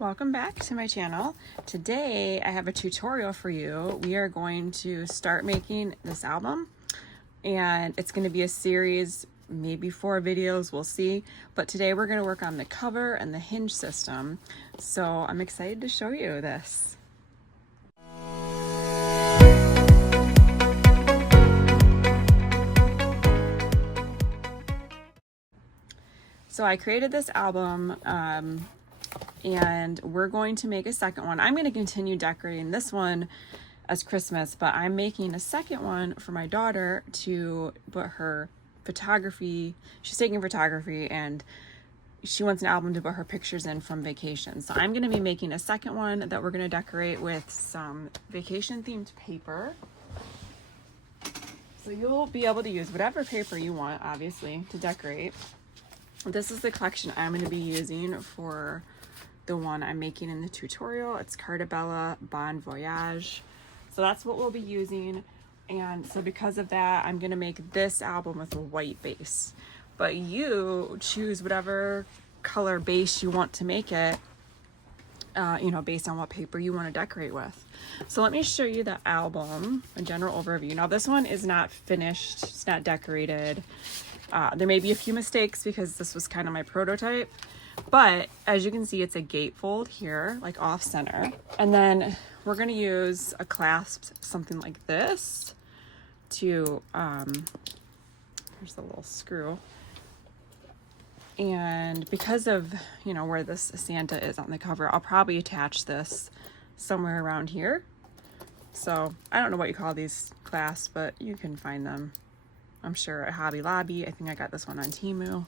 Welcome back to my channel. Today I have a tutorial for you. We are going to start making this album, and it's going to be a series, maybe 4 videos, we'll see. But today we're going to work on the cover and the hinge system. So I'm excited to show you this. So I created this album, and we're going to make a second one. I'm going to continue decorating this one as Christmas, but I'm making a second one for my daughter to put her photography. She's taking photography and she wants an album to put her pictures in from vacation. So I'm going to be making a second one that we're going to decorate with some vacation themed paper. So you'll be able to use whatever paper you want, obviously, to decorate. This is the collection I'm going to be using for the one I'm making in the tutorial. It's Cartabella Bon Voyage. So that's what we'll be using. And so because of that, I'm going to make this album with a white base. But you choose whatever color base you want to make it, based on what paper you want to decorate with. So let me show you the album, a general overview. Now this one is not finished, it's not decorated. There may be a few mistakes because this was kind of my prototype, but as you can see, it's a gatefold here, like off center. And then we're going to use a clasp, something like this to, here's the little screw. And because of, where this Santa is on the cover, I'll probably attach this somewhere around here. So I don't know what you call these clasps, but you can find them, I'm sure, at Hobby Lobby. I think I got this one on Temu.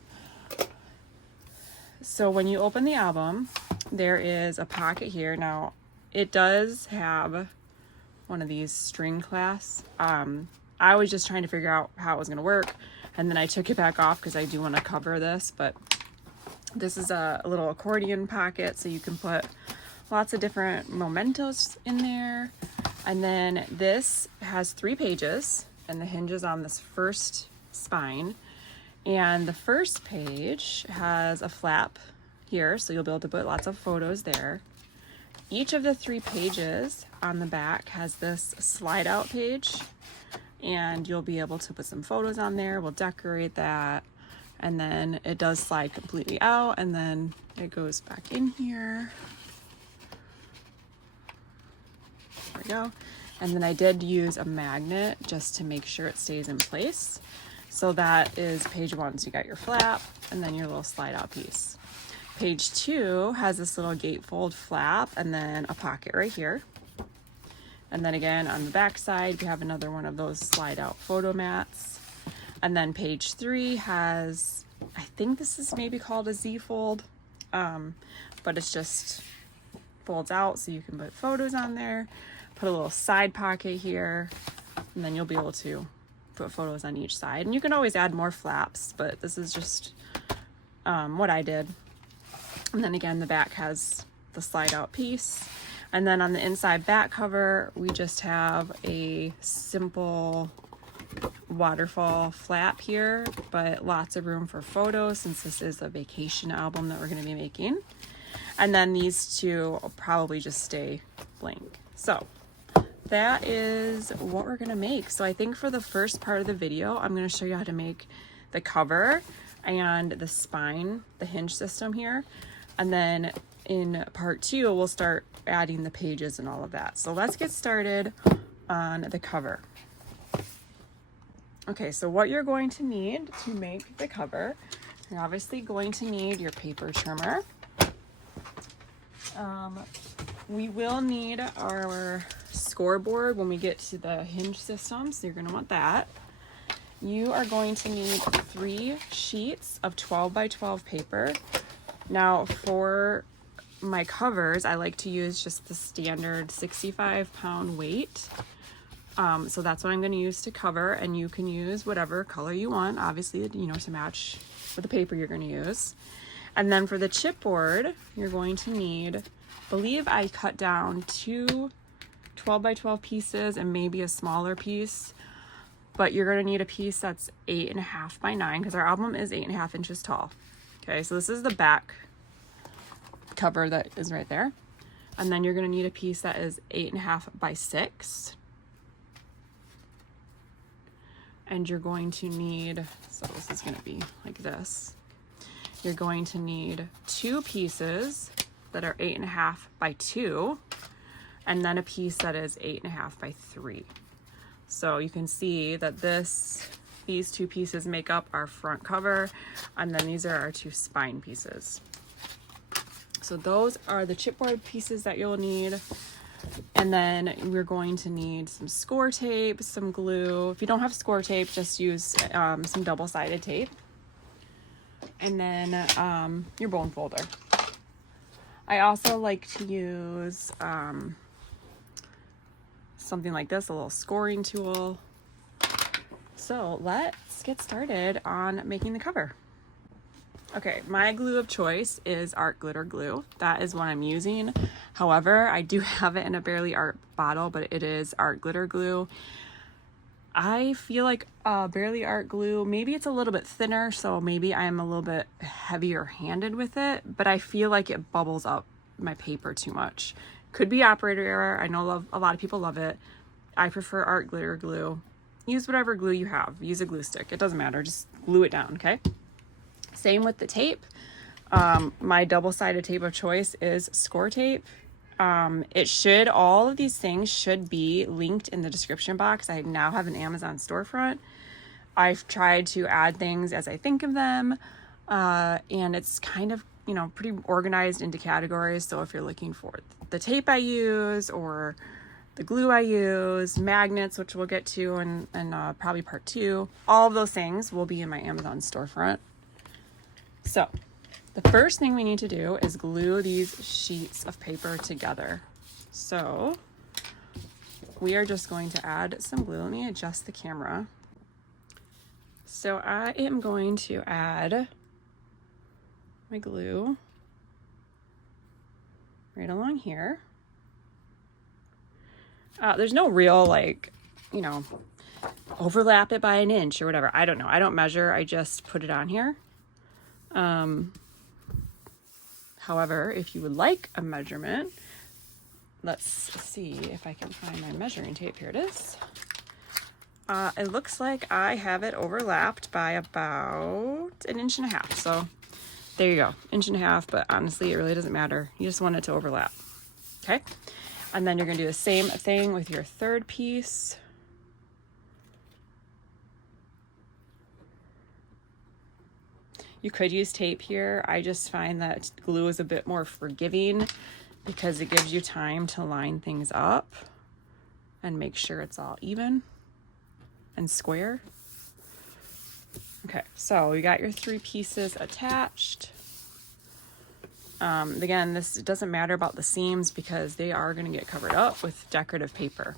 So when you open the album, there is a pocket here. Now, it does have one of these string clasps. I was just trying to figure out how it was going to work, and then I took it back off because I do want to cover this. But this is a little accordion pocket, so you can put lots of different mementos in there. And then this has 3 pages, and the hinge is on this first spine. And the first page has a flap here, so you'll be able to put lots of photos there. Each of the 3 pages on the back has this slide out page, and you'll be able to put some photos on there. We'll decorate that, and then it does slide completely out, and then it goes back in here. There we go. And then I did use a magnet just to make sure it stays in place. So that is page 1. So you got your flap and then your little slide out piece. Page 2 has this little gatefold flap and then a pocket right here. And then again on the back side, we have another one of those slide out photo mats. And then page 3 has, I think this is maybe called a Z fold, but it's just folds out so you can put photos on there. Put a little side pocket here, and then you'll be able to put photos on each side. And you can always add more flaps, but this is just what I did. And then again, the back has the slide out piece. And then on the inside back cover, we just have a simple waterfall flap here, but lots of room for photos since this is a vacation album that we're going to be making. And then these 2 will probably just stay blank. So that is what we're going to make. So I think for the first part of the video, I'm going to show you how to make the cover and the spine, the hinge system here. And then in part 2, we'll start adding the pages and all of that. So let's get started on the cover. Okay, so what you're going to need to make the cover, you're obviously going to need your paper trimmer. We will need our scoreboard when we get to the hinge system, so you're going to want that. You are going to need 3 sheets of 12 by 12 paper. Now for my covers, I like to use just the standard 65-pound weight. So that's what I'm going to use to cover, and you can use whatever color you want, obviously, to match with the paper you're going to use. And then for the chipboard, you're going to need, I believe I cut down 2 12 by 12 pieces and maybe a smaller piece, but you're going to need a piece that's 8.5 by 9 because our album is 8.5 inches tall. Okay, so this is the back cover that is right there. And then you're going to need a piece that is 8.5 by 6. And you're going to need, so this is going to be like this. You're going to need 2 pieces that are 8.5 by 2, and then a piece that is 8.5 by 3. So you can see that these 2 pieces make up our front cover, and then these are our 2 spine pieces. So those are the chipboard pieces that you'll need. And then we're going to need some score tape, some glue. If you don't have score tape, just use some double-sided tape. And then your bone folder. I also like to use something like this, a little scoring tool. So let's get started on making the cover. Okay, my glue of choice is Art Glitter Glue. That is what I'm using. However, I do have it in a Barely Art bottle, but it is Art Glitter Glue. I feel like Barely Art glue, maybe it's a little bit thinner, so maybe I'm a little bit heavier handed with it, but I feel like it bubbles up my paper too much. Could be operator error. I know a lot of people love it. I prefer Art Glitter Glue. Use whatever glue you have. Use a glue stick. It doesn't matter. Just glue it down, okay? Same with the tape. My double-sided tape of choice is score tape. All of these things should be linked in the description box. I now have an Amazon storefront. I've tried to add things as I think of them. And it's kind of, pretty organized into categories. So if you're looking for the tape I use or the glue I use, magnets, which we'll get to in probably part 2, all of those things will be in my Amazon storefront. So the first thing we need to do is glue these sheets of paper together. So we are just going to add some glue. Let me adjust the camera. So I am going to add my glue right along here. There's no real overlap it by an inch or whatever. I don't know. I don't measure. I just put it on here. However, if you would like a measurement, let's see if I can find my measuring tape. Here it is. It looks like I have it overlapped by about 1.5 inches. So there you go, 1.5 inches, but honestly, it really doesn't matter. You just want it to overlap. Okay. And then you're going to do the same thing with your third piece. You could use tape here. I just find that glue is a bit more forgiving because it gives you time to line things up and make sure it's all even and square. Okay, so you got your 3 pieces attached. Again, this doesn't matter about the seams because they are going to get covered up with decorative paper.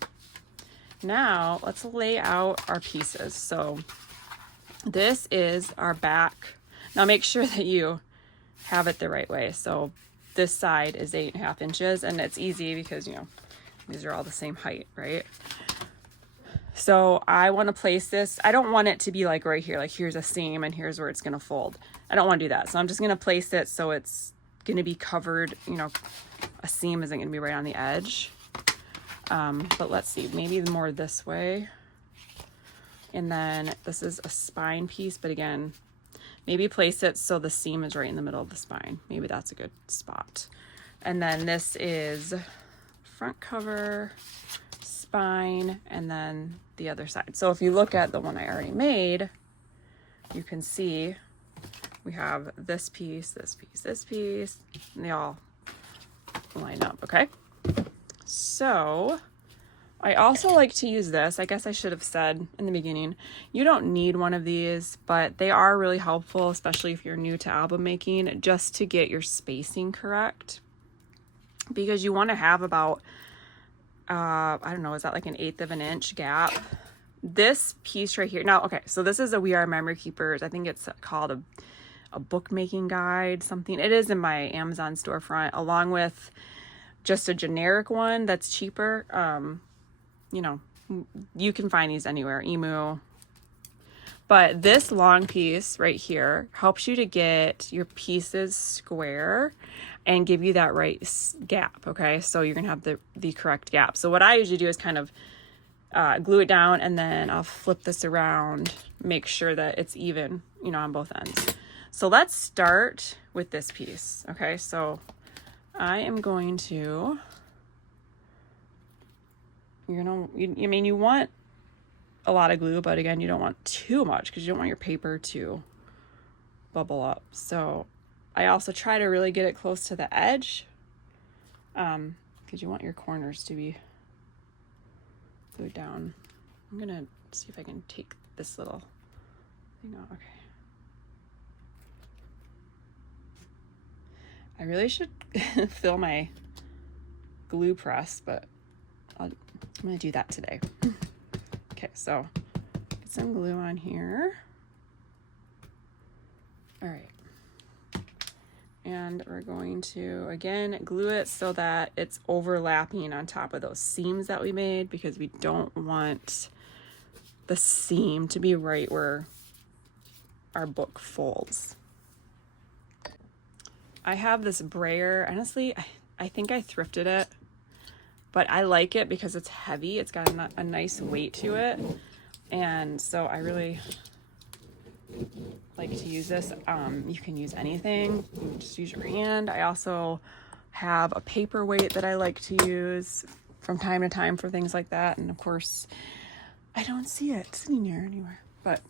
Now let's lay out our pieces. So this is our back. Now make sure that you have it the right way. So this side is 8.5 inches, and it's easy because, these are all the same height, right? So I want to place this. I don't want it to be like right here, like here's a seam and here's where it's going to fold. I don't want to do that. So I'm just going to place it so it's going to be covered, a seam isn't going to be right on the edge. But let's see, maybe more this way. And then this is a spine piece, but again, maybe place it so the seam is right in the middle of the spine. Maybe that's a good spot. And then this is front cover, spine, and then the other side. So if you look at the one I already made, you can see we have this piece, this piece, this piece, and they all line up, okay? So I also like to use this. I guess I should have said in the beginning, you don't need one of these, but they are really helpful, especially if you're new to album making, just to get your spacing correct. Because you want to have about, I don't know, is that like 1/8 of an inch gap? This piece right here. Now, okay, so this is a We Are Memory Keepers. I think it's called a bookmaking guide, something. It is in my Amazon storefront, along with just a generic one that's cheaper. You can find these anywhere, Emu. But this long piece right here helps you to get your pieces square and give you that right gap, okay? So you're gonna have the correct gap. So what I usually do is kind of glue it down, and then I'll flip this around, make sure that it's even, you know, on both ends. So let's start with this piece, okay? So I am going to, you want a lot of glue, but again, you don't want too much because you don't want your paper to bubble up. So I also try to really get it close to the edge, because you want your corners to be glued down. I'm gonna see if I can take this little thing out. Okay. I really should fill my glue press, but I'm gonna do that today. Okay, so get some glue on here. All right. And we're going to, again, glue it so that it's overlapping on top of those seams that we made, because we don't want the seam to be right where our book folds. I have this brayer. Honestly, I think I thrifted it, but I like it because it's heavy. It's got a nice weight to it. And so I really like to use this. You can use anything. You can just use your hand. I also have a paperweight that I like to use from time to time for things like that. And of course, I don't see it sitting here anywhere, but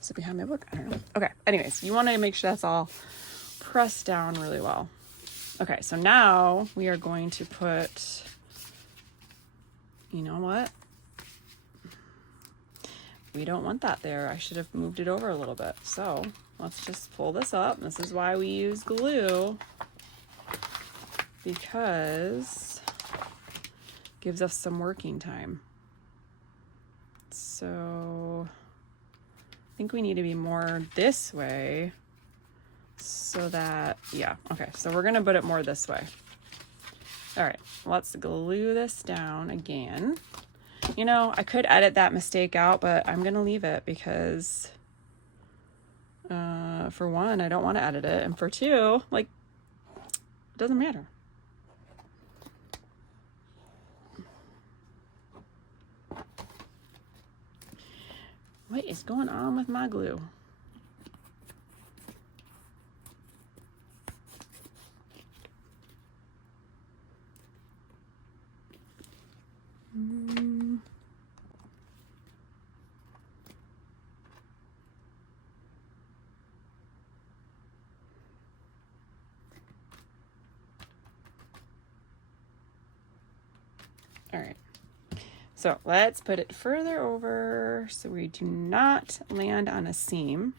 is it behind my book? I don't know. Okay. Anyways, you want to make sure that's all pressed down really well. Okay, so now we are going to put, you know what? We don't want that there. I should have moved it over a little bit. So let's just pull this up. This is why we use glue, because it gives us some working time. So I think we need to be more this way. So that, yeah, okay, so we're gonna put it more this way. All right, let's glue this down again. You know, I could edit that mistake out, but I'm gonna leave it because for one, I don't want to edit it, and for two, like, it doesn't matter. What is going on with my glue? All right, so let's put it further over so we do not land on a seam.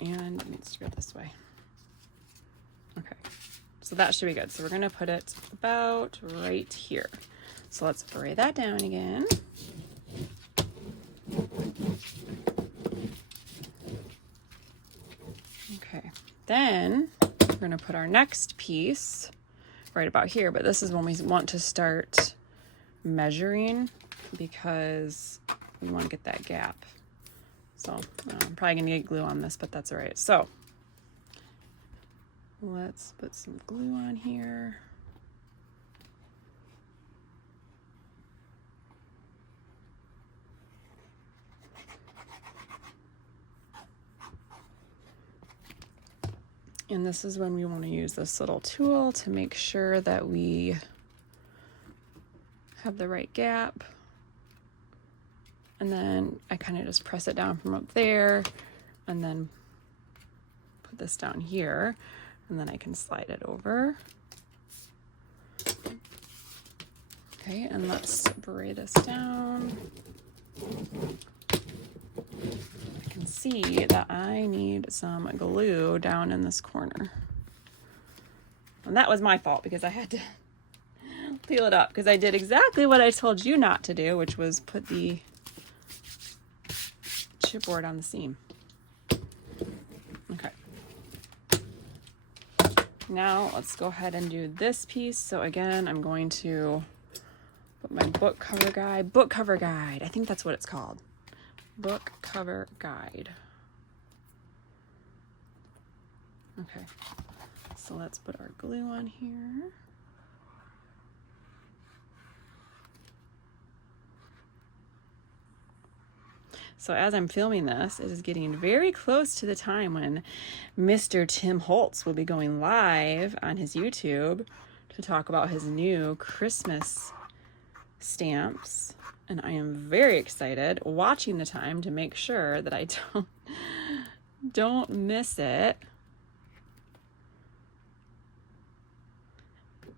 And it needs to go this way. Okay, so that should be good. So we're gonna put it about right here. So let's bray that down again. Okay, then we're gonna put our next piece right about here, but this is when we want to start measuring, because we want to get that gap. So I'm probably gonna get glue on this, but that's all right. So let's put some glue on here. And this is when we want to use this little tool to make sure that we have the right gap. And then I kind of just press it down from up there and then put this down here, and then I can slide it over. Okay, and let's bray this down. I can see that I need some glue down in this corner. And that was my fault because I had to peel it up, because I did exactly what I told you not to do, which was put the chipboard on the seam. Okay. Now let's go ahead and do this piece. So again, I'm going to put my book cover guide. Book cover guide. I think that's what it's called. Book cover guide. Okay, so let's put our glue on here. So as I'm filming this, it is getting very close to the time when Mr. Tim Holtz will be going live on his YouTube to talk about his new Christmas stamps. And I am very excited, watching the time to make sure that I don't miss it.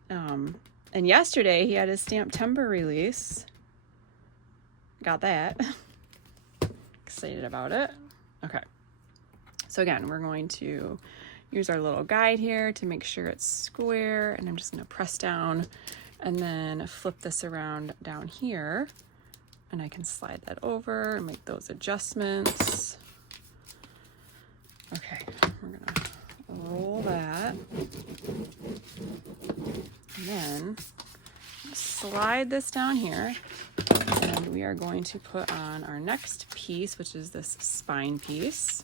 And yesterday he had his Stamptember release. Got that. Excited about it. Okay, so again, we're going to use our little guide here to make sure it's square, and I'm just going to press down and then flip this around down here, and I can slide that over and make those adjustments. Okay, we're gonna roll that, and then slide this down here, and we are going to put on our next piece, which is this spine piece.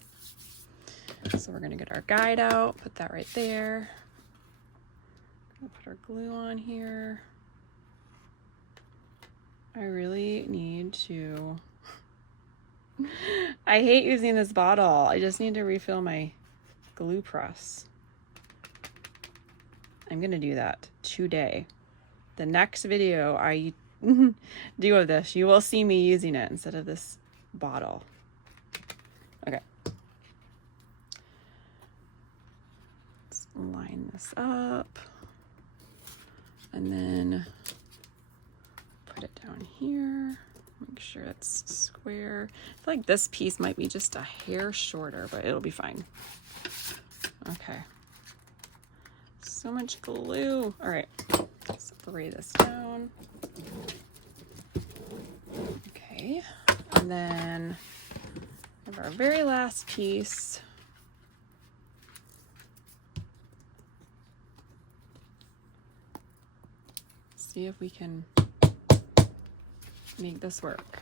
So we're going to get our guide out, put that right there. Put our glue on here. I really need to... I hate using this bottle. I just need to refill my glue press. I'm going to do that today. The next video I do of this, you will see me using it instead of this bottle. Okay. Let's line this up. And then put it down here. Make sure it's square. I feel like this piece might be just a hair shorter, but it'll be fine. Okay. So much glue. All right. Spray this down. Okay, and then we have our very last piece. See if we can make this work.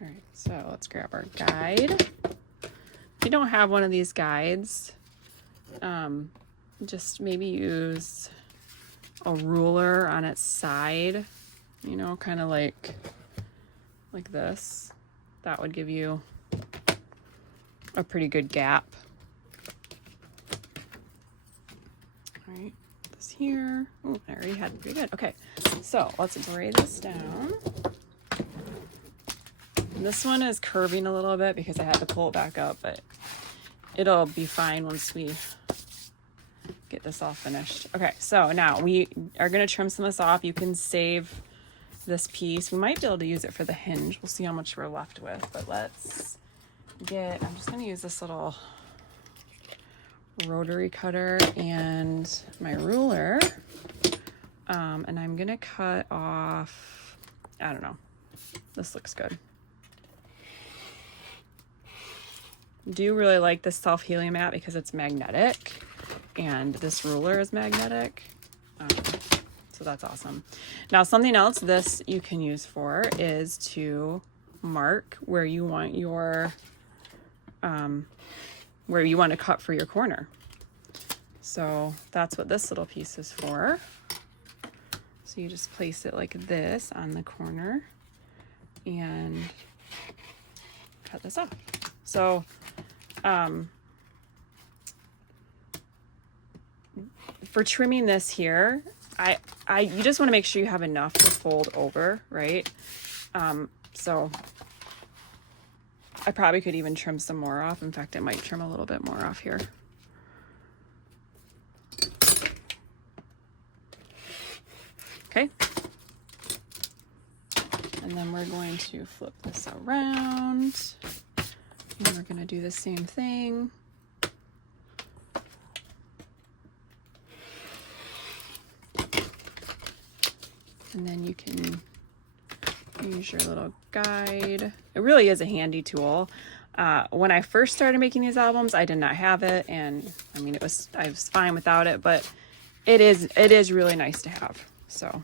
All right, so let's grab our guide. If you don't have one of these guides, just maybe use a ruler on its side, you know, kind of like this. That would give you a pretty good gap. All right, this here. Oh, I already had pretty good. Okay, so let's braid this down. This one is curving a little bit because I had to pull it back up, but it'll be fine once we get this all finished. Okay, so now we are going to trim some of this off. You can save this piece. We might be able to use it for the hinge. We'll see how much we're left with, but let's get, I'm just going to use this little rotary cutter and my ruler, and I'm going to cut off, I don't know, this looks good. Do really like this self-healing mat because it's magnetic and this ruler is magnetic, so that's awesome. Now something else this you can use for is to mark where you want your where you want to cut for your corner. So that's what this little piece is for. So you just place it like this on the corner and cut this off. So for trimming this here, you just want to make sure you have enough to fold over, right? So I probably could even trim some more off. In fact, I might trim a little bit more off here. Okay. And And then we're going to flip this around. And we're going to do the same thing. And then you can use your little guide. It really is a handy tool. When I first started making these albums, I did not have it, and I mean, I was fine without it, but it is really nice to have. So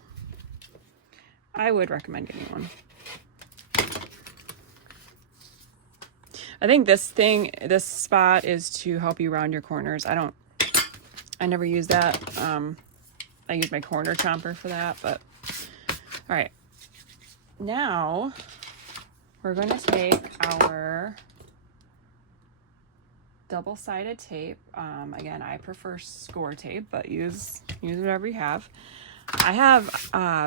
I would recommend getting one. I think this spot is to help you round your corners. I never use that. I use my corner chomper for that, but all right. Now we're going to take our double-sided tape. Again, I prefer score tape, but use whatever you have. I have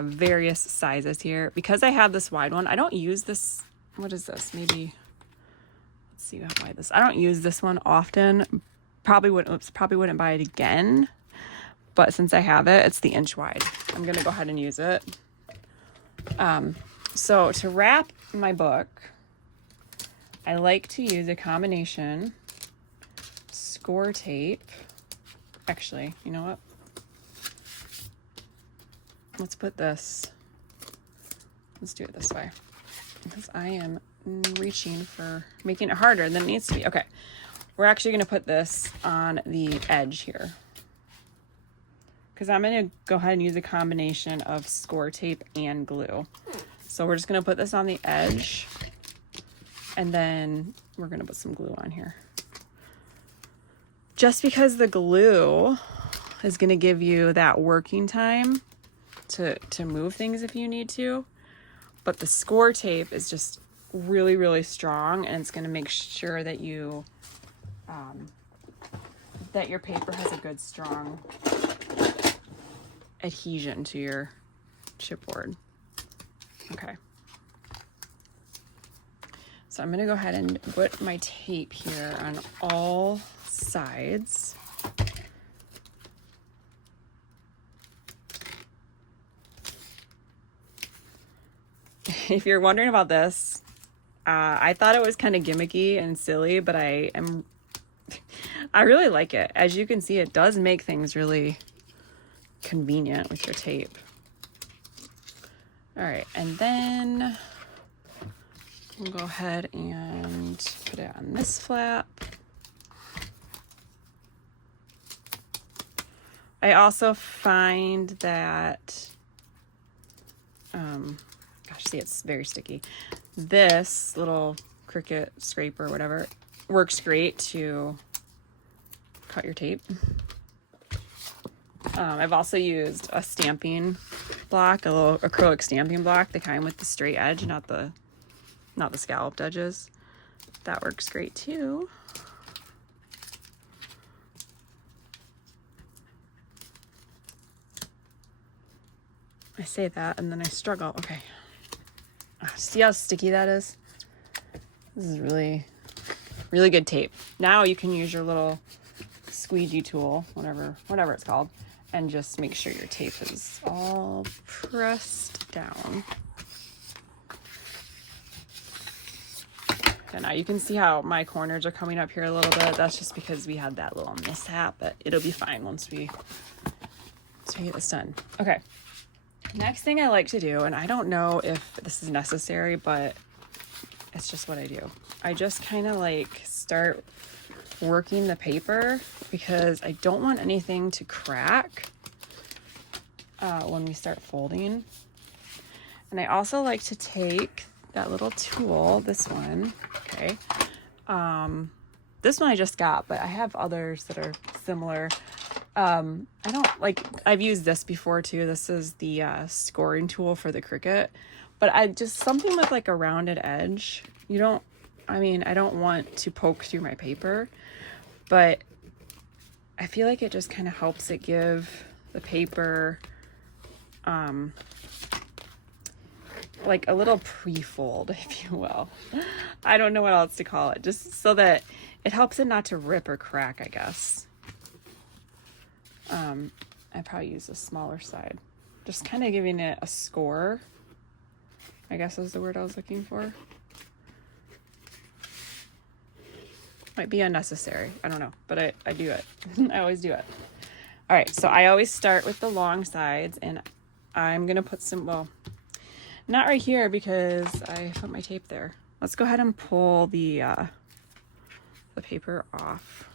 various sizes here. Because I have this wide one, I don't use this. What is this? Maybe, let's see how wide this. I don't use this one often. Probably wouldn't buy it again. But since I have it, it's the inch wide. I'm going to go ahead and use it. So to wrap my book, I like to use a combination score tape. Actually, you know what? Let's do it this way, because I am reaching for making it harder than it needs to be. Okay, we're actually going to put this on the edge here, because I'm going to go ahead and use a combination of score tape and glue. So we're just going to put this on the edge, and then we're going to put some glue on here. Just because the glue is going to give you that working time to move things if you need to. But the score tape is just really, really strong, and it's going to make sure that you that your paper has a good, strong adhesion to your chipboard. Okay. So I'm going to go ahead and put my tape here on all sides. If you're wondering about this, I thought it was kind of gimmicky and silly, but I really like it. As you can see, it does make things really convenient with your tape. All right, and then we'll go ahead and put it on this flap. I also find that, gosh, see, it's very sticky. This little Cricut scraper, whatever, works great to cut your tape. I've also used a stamping block, a little acrylic stamping block, the kind with the straight edge, not the scalloped edges. That works great too. I say that and then I struggle. Okay. See how sticky that is? This is really, really good tape. Now you can use your little squeegee tool, whatever it's called, and just make sure your tape is all pressed down. And now you can see how my corners are coming up here a little bit. That's just because we had that little mishap, but it'll be fine once we get this done. Okay. Next thing I like to do, and I don't know if this is necessary, but it's just what I do. I just kind of like start working the paper because I don't want anything to crack when we start folding. And I also like to take that little tool, this one, okay. This one I just got, but I have others that are similar. I've used this before too. This is the scoring tool for the Cricut, but I just, something with like a rounded edge. I don't want to poke through my paper, but I feel like it just kind of helps it give the paper like a little pre-fold, if you will. I don't know what else to call it, just so that it helps it not to rip or crack, I guess. I probably use a smaller side, just kind of giving it a score I guess is the word I was looking for. Might be unnecessary. I don't know, but I do it. I always do it. All right, so I always start with the long sides, and I'm gonna put some, well, not right here because I put my tape there. Let's go ahead and pull the paper off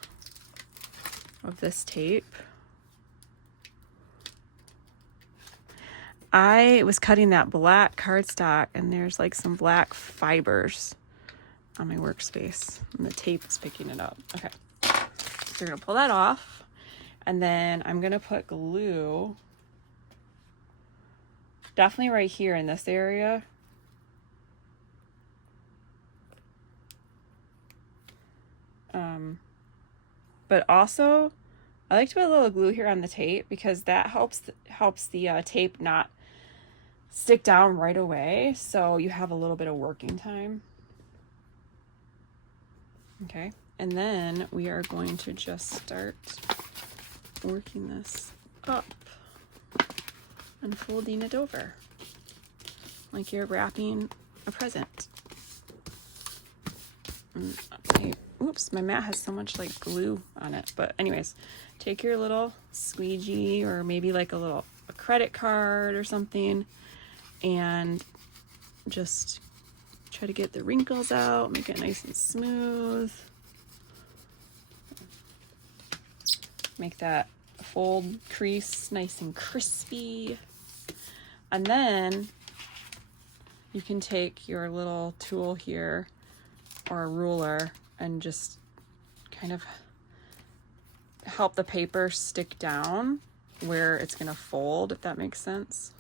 of this tape. I was cutting that black cardstock, and there's like some black fibers on my workspace, and the tape is picking it up. Okay, so we're gonna pull that off, and then I'm gonna put glue definitely right here in this area. But also I like to put a little glue here on the tape because that helps the tape not stick down right away, so you have a little bit of working time. Okay, and then we are going to just start working this up and folding it over like you're wrapping a present. Oops, my mat has so much like glue on it. But anyways, take your little squeegee or maybe like a credit card or something, and just try to get the wrinkles out, make it nice and smooth. Make that fold crease nice and crispy. And then you can take your little tool here or a ruler and just kind of help the paper stick down where it's gonna fold, if that makes sense.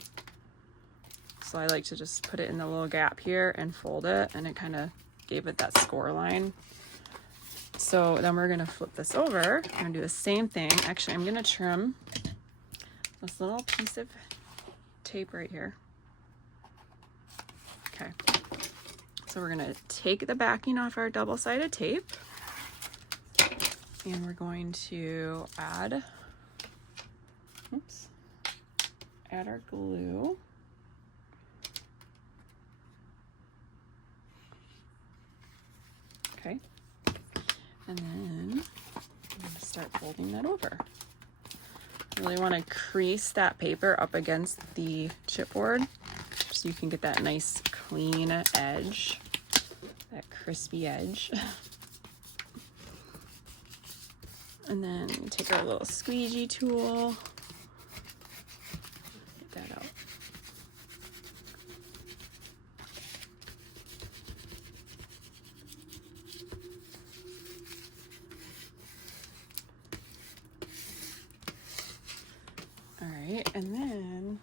So I like to just put it in the little gap here and fold it, and it kind of gave it that score line. So then we're gonna flip this over. I'm gonna do the same thing. Actually, I'm gonna trim this little piece of tape right here. Okay. So we're gonna take the backing off our double-sided tape, and we're going to add our glue. Okay. And then I'm gonna start folding that over. You really want to crease that paper up against the chipboard so you can get that nice clean edge, that crispy edge. And then take our little squeegee tool, get that out. All right, and then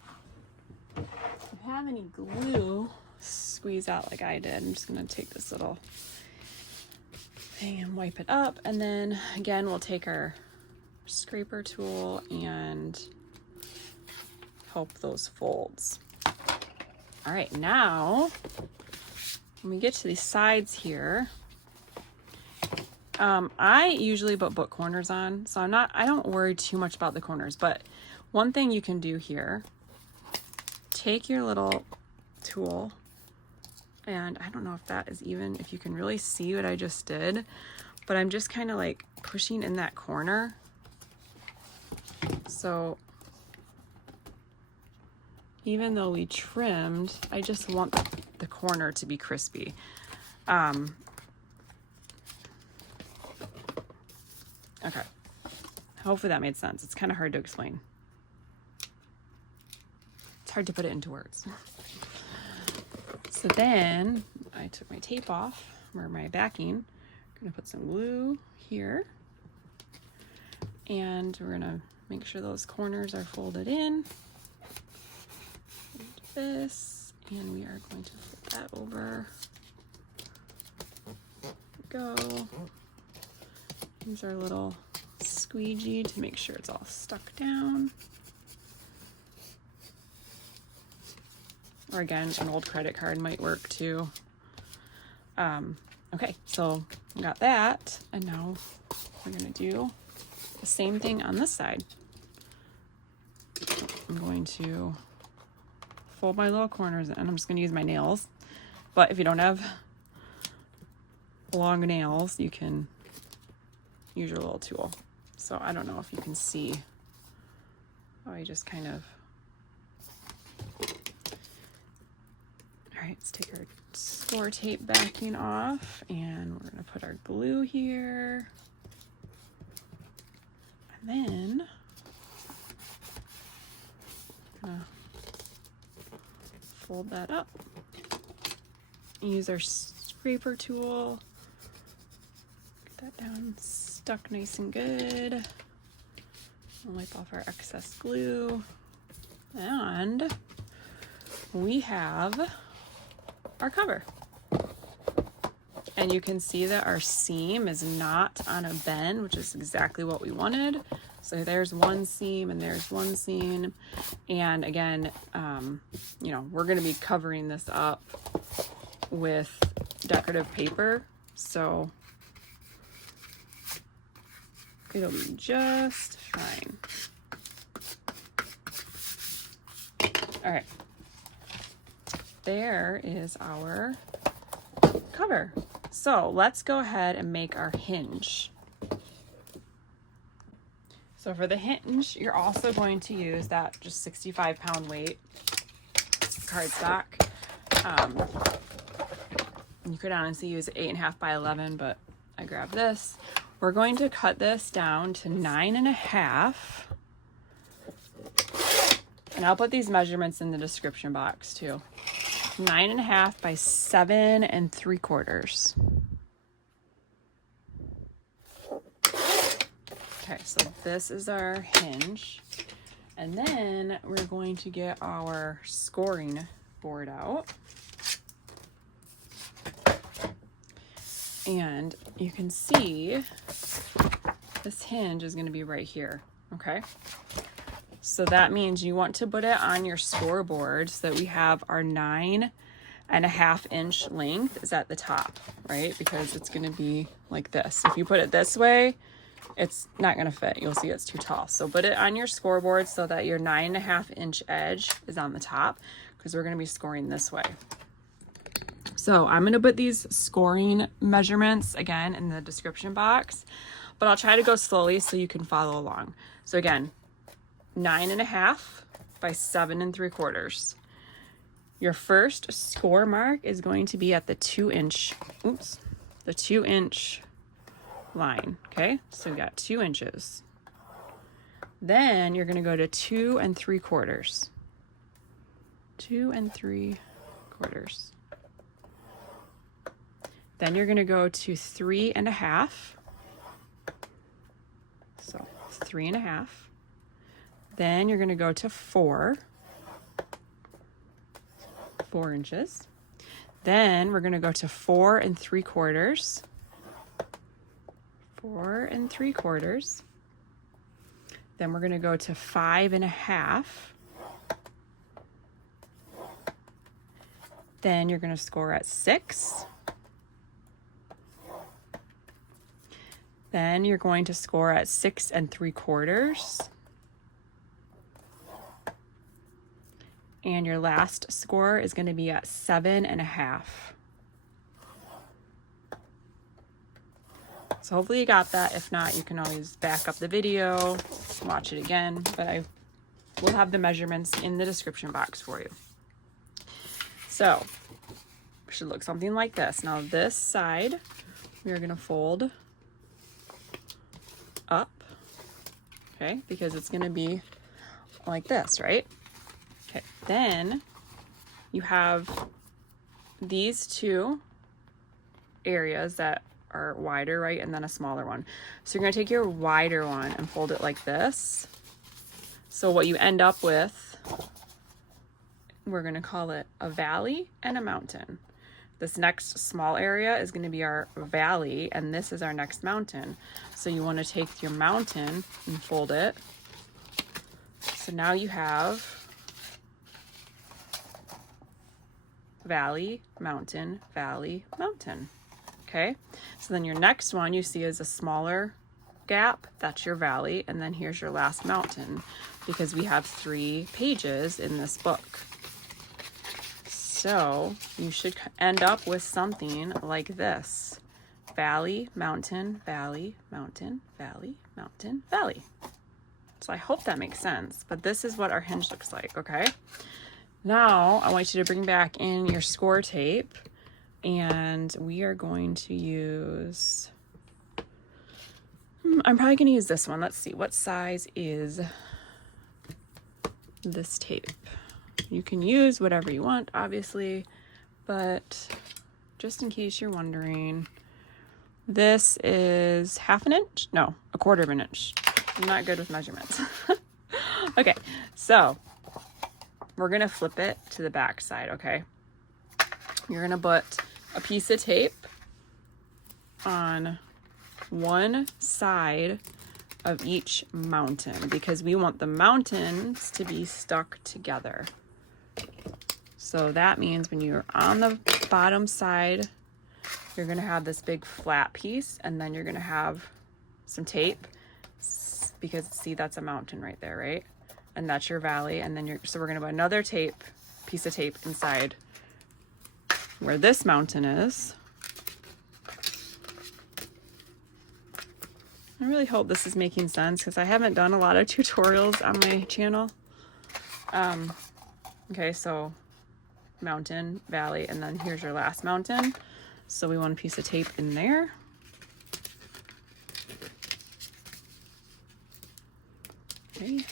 if you have any glue, squeeze out like I did. I'm just gonna take this little thing and wipe it up, and then again we'll take our scraper tool and help those folds. All right, now when we get to these sides here, I usually put book corners on, so I don't worry too much about the corners. But one thing you can do here, take your little tool, and I don't know if you can really see what I just did, but I'm just kind of like pushing in that corner. So even though we trimmed, I just want the corner to be crispy. Okay, hopefully that made sense. It's kind of hard to explain. It's hard to put it into words. So then I took my tape off, or my backing. I'm gonna put some glue here, and we're gonna make sure those corners are folded in. This, and we are going to flip that over. Go. Use our little squeegee to make sure it's all stuck down. Or again, an old credit card might work too. Okay, so we got that, and now we're gonna do the same thing on this side. I'm going to fold my little corners in. I'm just going to use my nails. But if you don't have long nails, you can use your little tool. So I don't know if you can see. Oh, I just kind of. All right, let's take our score tape backing off, and we're going to put our glue here. And then fold that up. Use our scraper tool. Get that down stuck nice and good. We'll wipe off our excess glue. And we have our cover. And you can see that our seam is not on a bend, which is exactly what we wanted. So there's one seam and there's one seam. And again, you know, we're going to be covering this up with decorative paper. So it'll be just fine. All right. There is our cover. So let's go ahead and make our hinge. So for the hinge, you're also going to use that just 65-pound weight cardstock. You could honestly use 8.5 by 11, but I grabbed this. We're going to cut this down to 9.5. And I'll put these measurements in the description box too. 9.5 by 7 3/4. Okay, so this is our hinge. And then we're going to get our scoring board out. And you can see this hinge is going to be right here, okay? So that means you want to put it on your scoreboard so that we have our 9.5 inch length is at the top, right? Because it's going to be like this. If you put it this way, it's not going to fit. You'll see it's too tall. So put it on your scoreboard so that your 9.5 inch edge is on the top, because we're going to be scoring this way. So I'm going to put these scoring measurements again in the description box, but I'll try to go slowly so you can follow along. So again, 9.5 by 7 3/4. Your first score mark is going to be at the 2 inch line. Okay, so we got 2 inches. Then you're going to go to 2 3/4. 2 3/4. Then you're going to go to 3.5. So 3.5. Then you're going to go to 4 inches. Then we're going to go to 4 3/4. 4 3/4. Then we're going to go to 5.5. Then you're going to score at 6. Then you're going to score at 6 3/4. And your last score is going to be at 7.5. So hopefully you got that. If not, you can always back up the video, watch it again, but I will have the measurements in the description box for you. So it should look something like this. Now this side, we are going to fold up, okay, because it's going to be like this, right? Okay, then you have these two areas that are wider, right, and then a smaller one. So you're going to take your wider one and fold it like this. So what you end up with, we're going to call it a valley and a mountain. This next small area is going to be our valley, and this is our next mountain. So you want to take your mountain and fold it. So now you have valley, mountain, valley, mountain. Okay, so then your next one you see is a smaller gap, that's your valley, and then here's your last mountain, because we have 3 pages in this book. So you should end up with something like this. Valley, mountain, valley, mountain, valley, mountain, valley. So I hope that makes sense, but this is what our hinge looks like, okay? Now I want you to bring back in your score tape, and we are going to use, I'm probably going to use this one. Let's see, what size is this tape? You can use whatever you want, obviously, but just in case you're wondering, this is 1/2 inch? No, 1/4 inch. I'm not good with measurements. Okay, so we're gonna flip it to the back side, okay? You're gonna put a piece of tape on one side of each mountain because we want the mountains to be stuck together. So that means when you're on the bottom side, you're gonna have this big flat piece, and then you're gonna have some tape because see, that's a mountain right there, right? And that's your valley. And then so we're gonna put another piece of tape inside where this mountain is. I really hope this is making sense because I haven't done a lot of tutorials on my channel. Okay, so mountain, valley, and then here's your last mountain. So we want a piece of tape in there. Okay.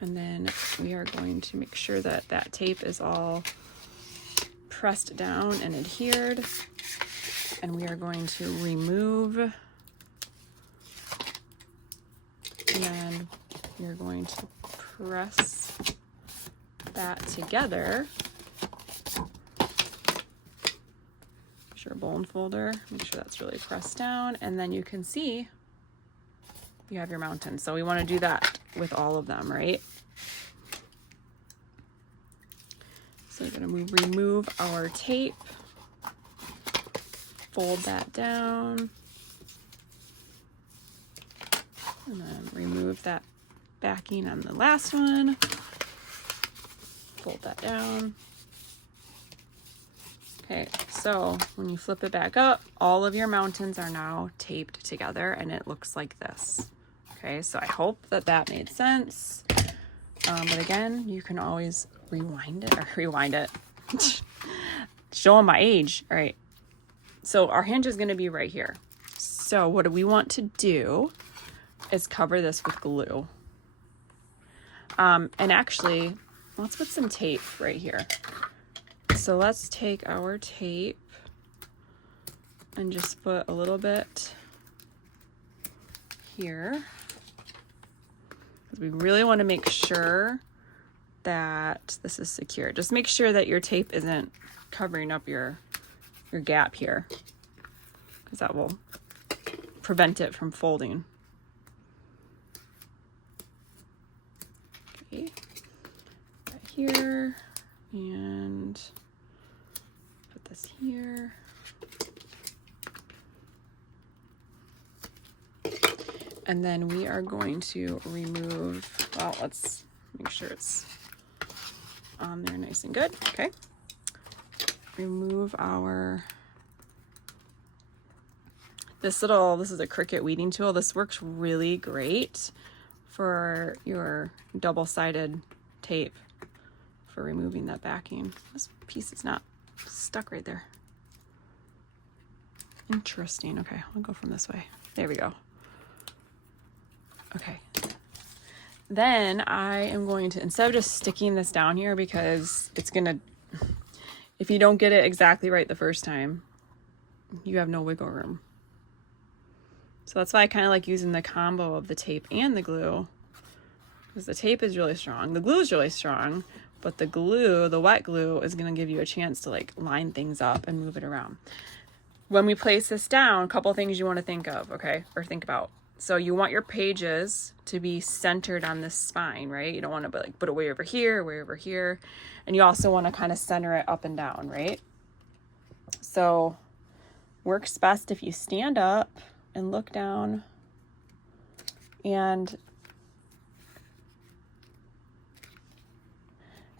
And then we are going to make sure that that tape is all pressed down and adhered. And we are going to remove, and you're going to press that together. Your bone folder, make sure that's really pressed down, and then you can see you have your mountain. So we want to do that with all of them, right? So we're going to remove our tape, fold that down, and then remove that backing on the last one, fold that down. Okay, so when you flip it back up, all of your mountains are now taped together and it looks like this. Okay, so I hope that that made sense. But again, you can always rewind it. Show them my age. All right, so our hinge is going to be right here. So what we want to do is cover this with glue. And actually, let's put some tape right here. So let's take our tape and just put a little bit here, because we really want to make sure that this is secure. Just make sure that your tape isn't covering up your gap here, because that will prevent it from folding. Okay, right here, and put this here. And then we are going to remove, well, let's make sure it's on there nice and good. Okay. Remove our, this is a Cricut weeding tool. This works really great for your double-sided tape for removing that backing. This piece is not stuck right there. Interesting. Okay, I'll go from this way. There we go. Okay. Then I am going to, instead of just sticking this down here, because it's gonna, if you don't get it exactly right the first time, you have no wiggle room. So that's why I kind of like using the combo of the tape and the glue, because the tape is really strong. The glue is really strong, but the glue, the wet glue, is going to give you a chance to like line things up and move it around. When we place this down, a couple things you want to think of, okay, or think about. So you want your pages to be centered on this spine, right? You don't want to like put it way over here, way over here. And you also want to kind of center it up and down, right? So works best if you stand up and look down and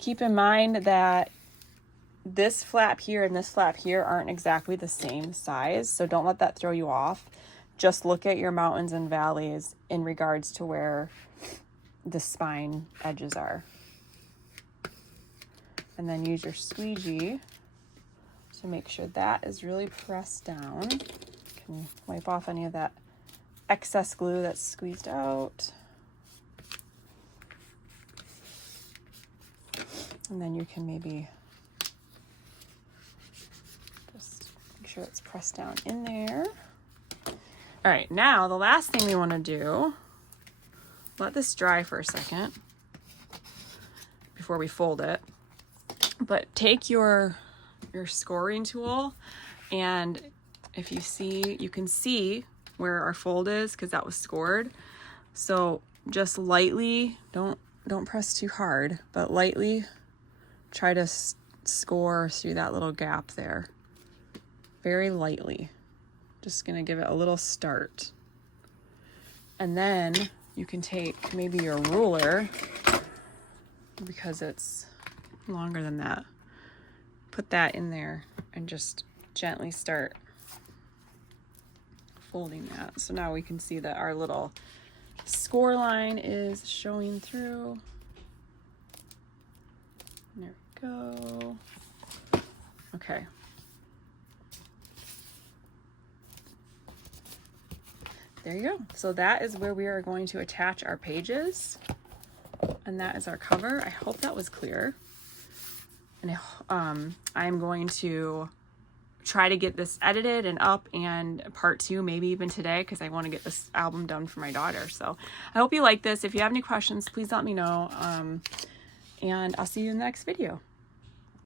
keep in mind that this flap here and this flap here aren't exactly the same size, so don't let that throw you off. Just look at your mountains and valleys in regards to where the spine edges are. And then use your squeegee to make sure that is really pressed down. You can wipe off any of that excess glue that's squeezed out. And then you can maybe just make sure it's pressed down in there. All right, now the last thing we want to do, let this dry for a second before we fold it. But take your scoring tool, and if you see, you can see where our fold is because that was scored. So just lightly, don't press too hard, but lightly try to score through that little gap there. Very lightly. Just gonna give it a little start. And then you can take maybe your ruler, because it's longer than that. Put that in there and just gently start folding that. So now we can see that our little score line is showing through. There we go. Okay. There you go. So that is where we are going to attach our pages. And that is our cover. I hope that was clear. And I'm going to try to get this edited and up, and part 2 maybe even today, because I want to get this album done for my daughter. So I hope you like this. If you have any questions, please let me know. And I'll see you in the next video.